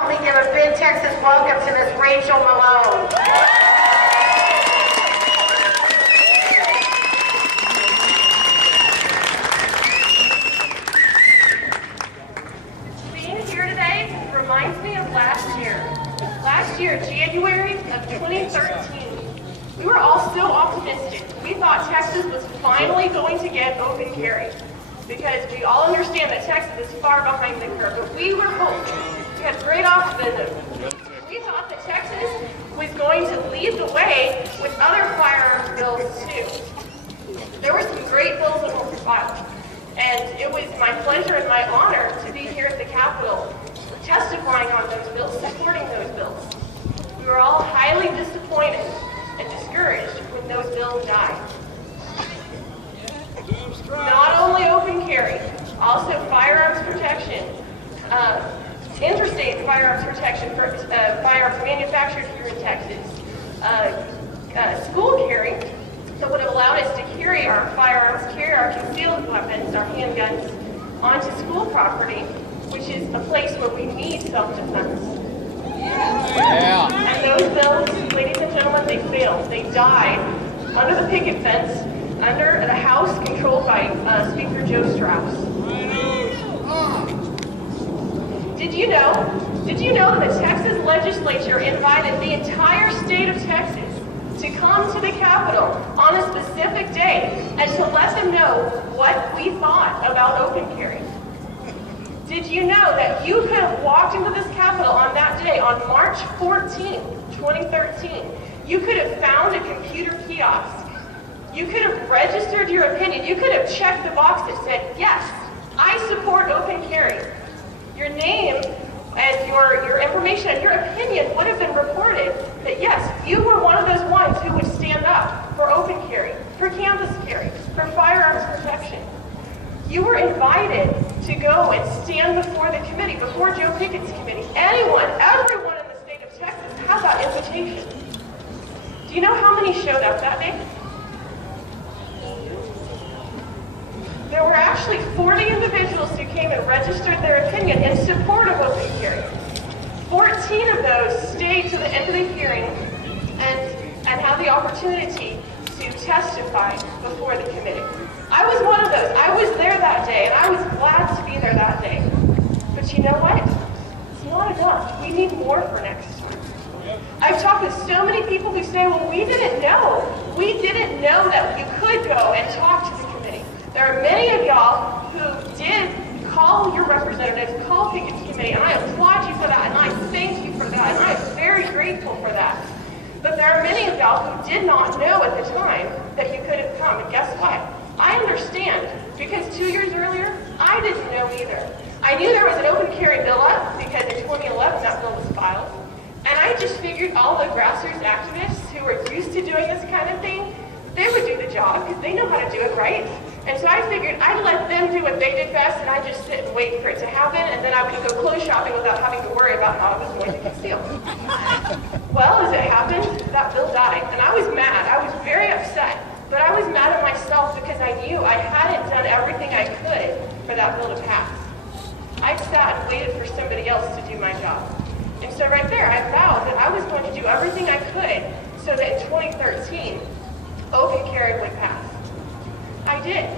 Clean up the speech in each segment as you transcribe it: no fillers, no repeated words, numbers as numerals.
Let me give a big Texas welcome to Miss Rachel Malone. Being here today reminds me of last year. Last year, January of 2013, we were all so optimistic. We thought Texas was finally going to get open carry because we all understand that Texas is far behind the curve, but we were hopeful. We had great optimism. We thought that Texas was going to lead the way with other firearms bills too. There were some great bills that were filed, and it was my pleasure and my honor to be here at the Capitol testifying on those bills, supporting those bills. We were all highly disappointed and discouraged when those bills died. Not only open carry, also firearms protection, interstate firearms protection for firearms manufactured here in Texas, school carry that would have allowed us to carry our firearms, carry our concealed weapons, our handguns, onto school property, which is a place where we need self-defense. Yeah. And those bills, ladies and gentlemen, they failed. They died under the picket fence, under the House controlled by Speaker Joe Strauss. Did you know that the Texas legislature invited the entire state of Texas to come to the Capitol on a specific day and to let them know what we thought about open carry? Did you know that you could have walked into this Capitol on that day, on March 14, 2013, you could have found a computer kiosk. You could have registered your opinion. You could have checked the box that said, yes, I support open carry. Your name and your information and your opinion would have been reported that, yes, you were one of those ones who would stand up for open carry, for campus carry, for firearms protection. You were invited to go and stand before the committee, before Joe Pickett's committee. Anyone, everyone in the state of Texas had that invitation. Do you know how many showed up that day? There were actually 40 individuals who came and registered their opinion in support of open carry. 14 of those stayed to the end of the hearing and had the opportunity to testify before the committee. I was one of those. I was there that day, and I was glad to be there that day. But you know what? It's not enough. We need more for next time. I've talked with so many people who say, well, we didn't know. We didn't know that you could go and talk to the committee. There are many of y'all who did call your representatives, call Pickett's committee, and I applaud you for that, and I thank you for that, and I am very grateful for that. But there are many of y'all who did not know at the time that you could have come, and guess what? I understand, because 2 years earlier, I didn't know either. I knew there was an open carry bill up, because in 2011 that bill was filed, and I just figured all the grassroots activists who were used to doing this kind of thing, they would do the job, because they know how to do it right. And so I figured I'd let them do what they did best, and I'd just sit and wait for it to happen, and then I would go clothes shopping without having to worry about how I was going to conceal. Well, as it happened, that bill died, and I was mad. I was very upset, but I was mad at myself because I knew I hadn't done everything I could for that bill to pass. I sat and waited for somebody else to do my job. And so right there, I vowed that I was going to do everything I could so that in 2013, open carry would pass. I did.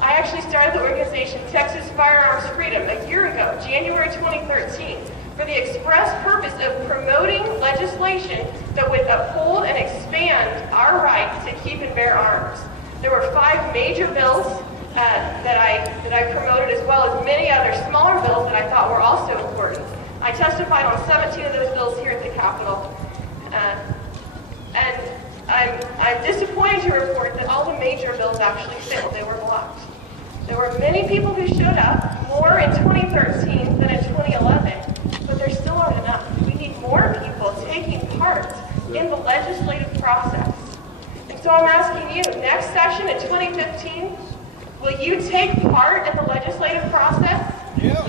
I actually started the organization Texas Firearms Freedom a year ago, January 2013, for the express purpose of promoting legislation that would uphold and expand our right to keep and bear arms. There were 5 major bills that I promoted, as well as many other smaller bills that I thought were also important. I testified on 17 of those bills here at the Capitol. And I'm disappointed to report that all the major bills actually failed. They were blocked. There were many people who showed up, more in 2013 than in 2011, but there still aren't enough. We need more people taking part in the legislative process. And so I'm asking you, next session in 2015, will you take part in the legislative process? Yeah.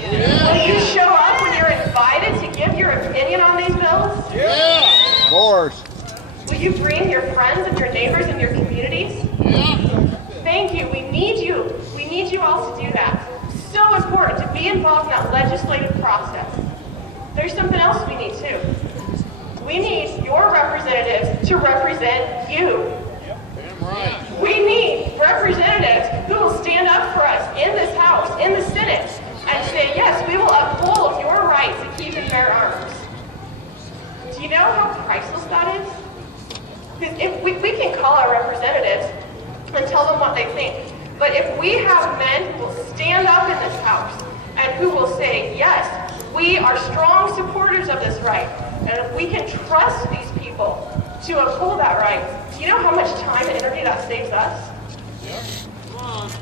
Will you show up when you're invited to give your opinion on these bills? Yeah. Of course. Will you bring your friends and your neighbors and your communities? Yeah. Thank you. We need you. We need you all to do that. So important to be involved in that legislative process. there's something else we need too. We need your representatives to represent you. Damn right. We need representatives who will stand up for us in this House, in the Senate, and say, yes, we will uphold your right to keep and bear arms. Do you know how priceless that is? Because if we can call our representatives and tell them what they think, but if we have men who will stand up in this House and who will say, yes, we are strong supporters of this right, and if we can trust these people to uphold that right, do you know how much time and energy that saves us?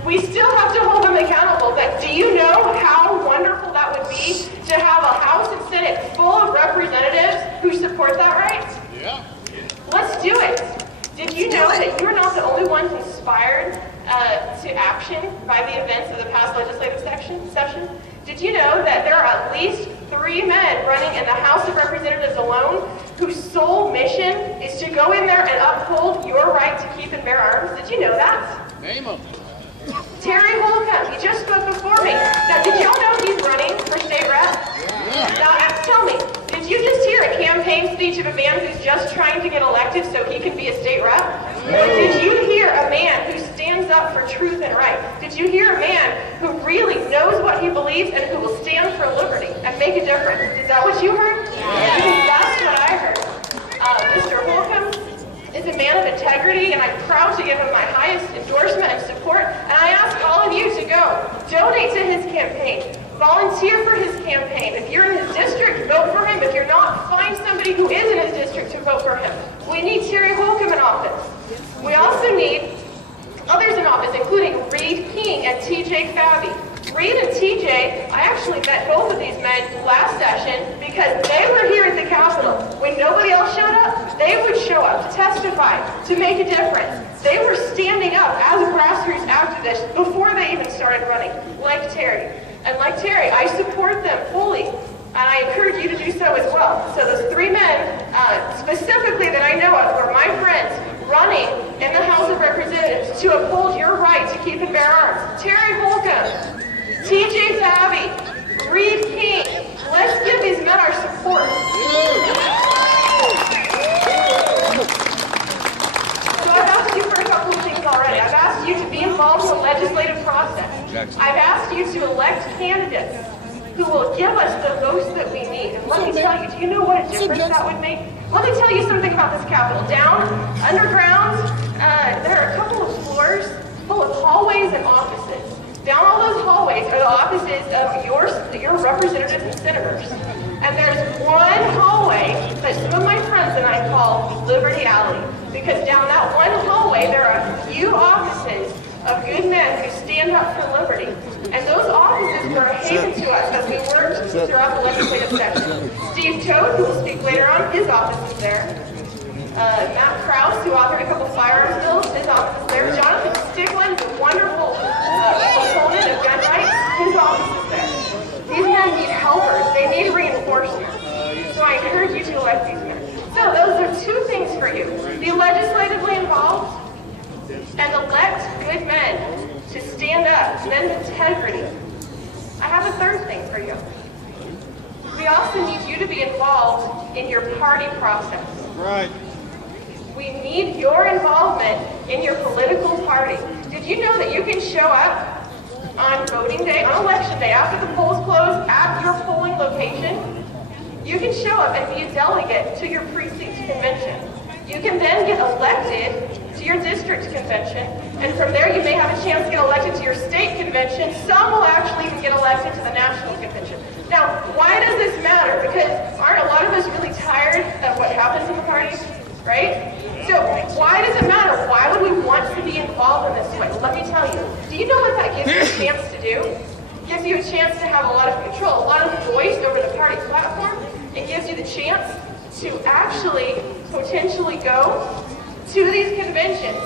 We still have to hold them accountable, but do you know how wonderful that would be to have a House and Senate full of representatives who support that right? Yeah. Let's do it. Did you know that you're not the only ones inspired to action by the events of the past legislative session? Did you know that there are at least 3 men running in the House of Representatives alone whose sole mission is to go in there and uphold your right to keep and bear arms? Did you know that? Name them. Terry Holcomb, he just spoke before me. Now, did y'all know he's running for state rep? Yeah. Now, tell me, did you just hear a campaign speech of a man who's just trying to get elected so he can be a state rep? Or did you hear a man who stands up for truth and right? Did you hear a man who really knows what he believes and who will stand for liberty and make a difference? Is that what you heard? Yeah. Because that's what I heard. Mr. Holcomb is a man of integrity, and I'm proud to give him my highest endorsement and support. And I ask all of you to go donate to his campaign, volunteer for his campaign. If you're in his district, vote for him. If you're not, find somebody who is in his district to vote for him. We need Terry Holcomb in office. We also need others in office, including Reed King and TJ Fabi. Reed and TJ, I actually met both of these men last session because they were here at the Capitol. When nobody else showed up, they would show up to testify, to make a difference. They were standing up as grassroots activists before they even started running, like Terry. And like Terry, I support them fully, and I encourage you to do so as well. So those 3 men, specifically that I know of, were my friends running in the House of Representatives to uphold your right to keep and bear arms. Terry Holcomb, TJ Fabi, Reed King. Let's give these men our support. So I've asked you for a couple of things already. I've asked you to be involved in the legislative process. I've asked you to elect candidates who will give us the votes that we need. And let me tell you, do you know what a difference that would make? Let me tell you something about this Capitol. Down, underground, there are a couple of floors full of hallways and offices. Down all those hallways are the offices of your representatives and senators. And there's one hallway that some of my friends and I call Liberty Alley. Because down that one hallway, there are a few offices of good men who stand up for liberty. And those offices were a haven to us as we worked throughout the legislative session. Steve Toad, who will speak later on, his office is there. Matt Krause, who authored a couple firearms bills, his office is there. Jonathan Stickland, the wonderful proponent of gun rights, his office is there. These men need helpers. They need reinforcements. So I encourage you to elect these men. So those are 2 things for you. Be legislatively involved and elect good men to stand up, men of integrity. I have a 3rd thing for you. We also need you to be involved in your party process. Right. We need your involvement in your political party. Did you know that you can show up on voting day, on election day, after the polls close, at your polling location? You can show up and be a delegate to your precinct convention. You can then get elected to your district convention, and from there you may have a chance to get elected to your state convention. Some will actually even get elected to the national convention. Now, why does this matter? Because aren't a lot of us really tired of what happens in the parties, right? So why does it matter? Why would we want to be involved in this way? Let me tell you. Do you know what that gives you a chance to do? It gives you a chance to have a lot of control, a lot of voice over the party platform. It gives you the chance to actually potentially go to these conventions.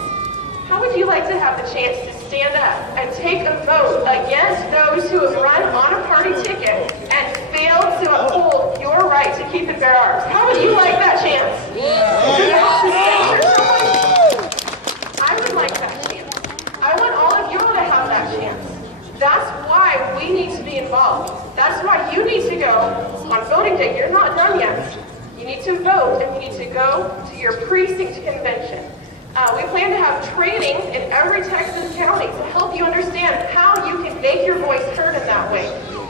How would you like to have the chance to stand up and take a vote against those who have run on a party ticket and failed to uphold your right to keep and bear arms? How would you like that chance? I would like that chance. I want all of you to have that chance. That's why we need to be involved. That's why you need to go on voting day. okay, you're not done yet. You need to vote, and you need to go to your precinct convention. We plan to have training in every Texas county to help you understand how you can make your voice heard in that way.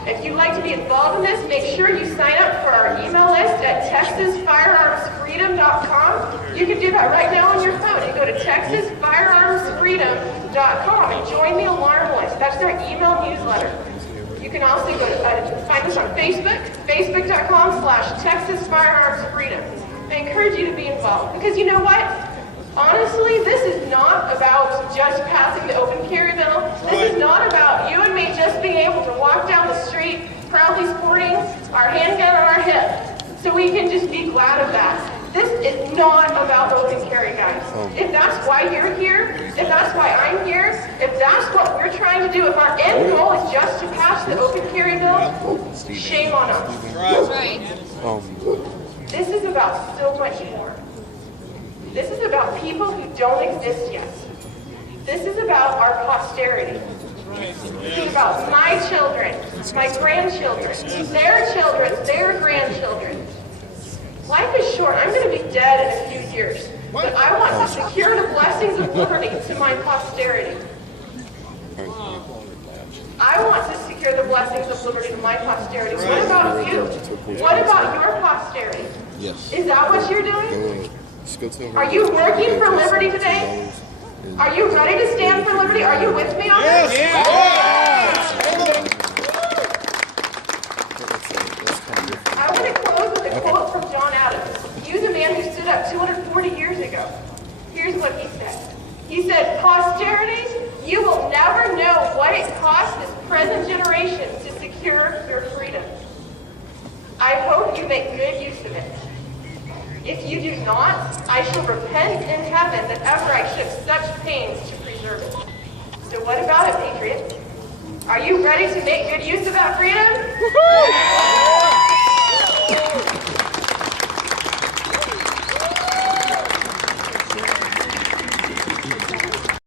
If you'd like to be involved in this, make sure you sign up for our email list at texasfirearmsfreedom.com. You can do that right now on your phone. You go to texasfirearmsfreedom.com and join the alarm list. That's their email newsletter. You can also go to find us on Facebook, facebook.com/TexasFirearmsFreedom. I encourage you to be involved because you know what? Honestly, this is not about just passing the open carry bill. This is not about you and me just being able to walk down the street proudly sporting our handgun on our hip so we can just be glad of that. This is not about open carry, guys. If that's why you're here, if that's why I'm here, if that's what we're trying to do, if our end goal is just to pass the open carry bill, shame on us. Right. This is about so much more. This is about people who don't exist yet. This is about our posterity. This is about my children, my grandchildren, their children, their grandchildren. Life is short. I'm going to be dead in a few years. But I want to secure the blessings of liberty to my posterity. I want to secure the blessings of liberty to my posterity. What about you? What about your posterity? Yes. Is that what you're doing? Are you working for liberty today? Are you ready to stand for liberty? Are you with me on this? Yes. I want to close with a quote from John Adams. He was a man who stood up 240 years ago. Here's what he said. He said, "Posterity, you will never know what it cost this present generation to secure your freedom. I hope you make good use of it. If you do not, I shall repent in heaven that ever I took such pains to preserve it." So what about it, Patriot? Are you ready to make good use of that freedom?